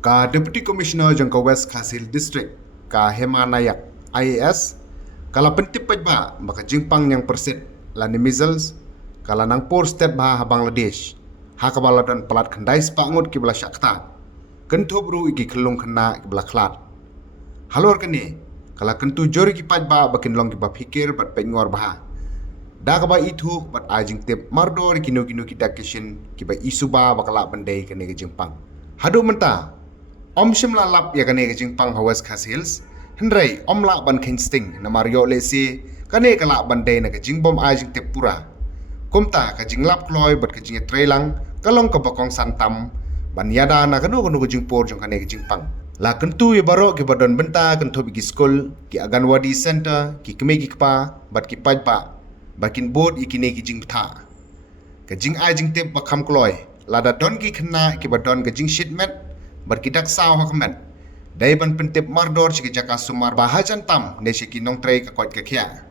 Ka Deputy Commissioner jangka West Khasil District ka Hema Nayak IAS kala pentip ba maka jingpang yang persit lani measles kala nang por state bah Bangladesh hakabala dan pelat khandai spangut ki bala syakta kentobru iki kelung kena ki bala klat halor kene kala kentu jori ki ba bakin long ki ba fikir bat pengor bah da ka ba itu bat ajing tip mardor kinu kita kishin ki ba isu ba bakala bandai kene ke jingpang hadu menta Om shimla lap ya kane ke jingpang West Khasil Hendrai om la ban kinsting na Mario lesi kane kala bandai na ke jingbom ajing tepura kumta ka jinglap kloy bat ke jing trailang kalong ka bakong santam ban yada na kanu ke jingpor jong kane ke jingpang la kentu ye baro ke badon benta kentu bigi school ki aganwadi center ki keme ki kpa bat ki pajpa bakin board ikine ki jingtha ka jing ajing tep bakam kloy lada don ki khna ki badon ke jing shitmet berkidak saw hakmen dai ban pentip mardor chi jaka sumar bahajan tam ne shi kinong trei ka kot ka khia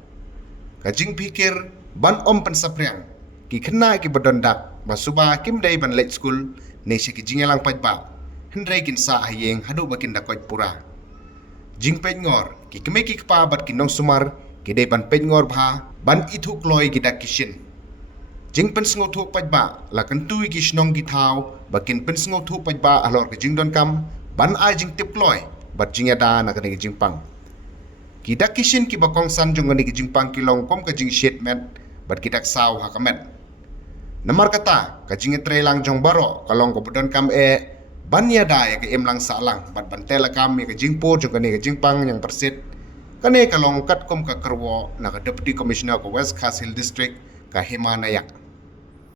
ka jing pikir ban om pen sapriang ki khna ki badon dak basuba kim dai ban late school ne shi ki jingelang pajba hendrai kin sa hayeng hadu bakin da kot pura jing pe ngor ki keme ki kpa bat kinong sumar ki dai ban pe ngor bha ban ithu kloi ki dak kishin jing pen sngo thu pajba la kan tui ki shnong ki thau bakin pen sngo thu pajba alor ke jing don kam ban ai jing tip kloi bat jing ada na kane jing pang ki dak kishin ki bakong san jong kane jing pang ki long kom ka jing shit met bat ki dak saw ha kamet namar kata ka jing trelang jong baro kalong ko budon kam ban ya da ya ke emlang salang bat ban tela kam ya ke jing po jong kane jing pang yang persit kane kalong kat kom ka kerwo na ka deputy commissioner ko West Khasil District ka Hema Nayak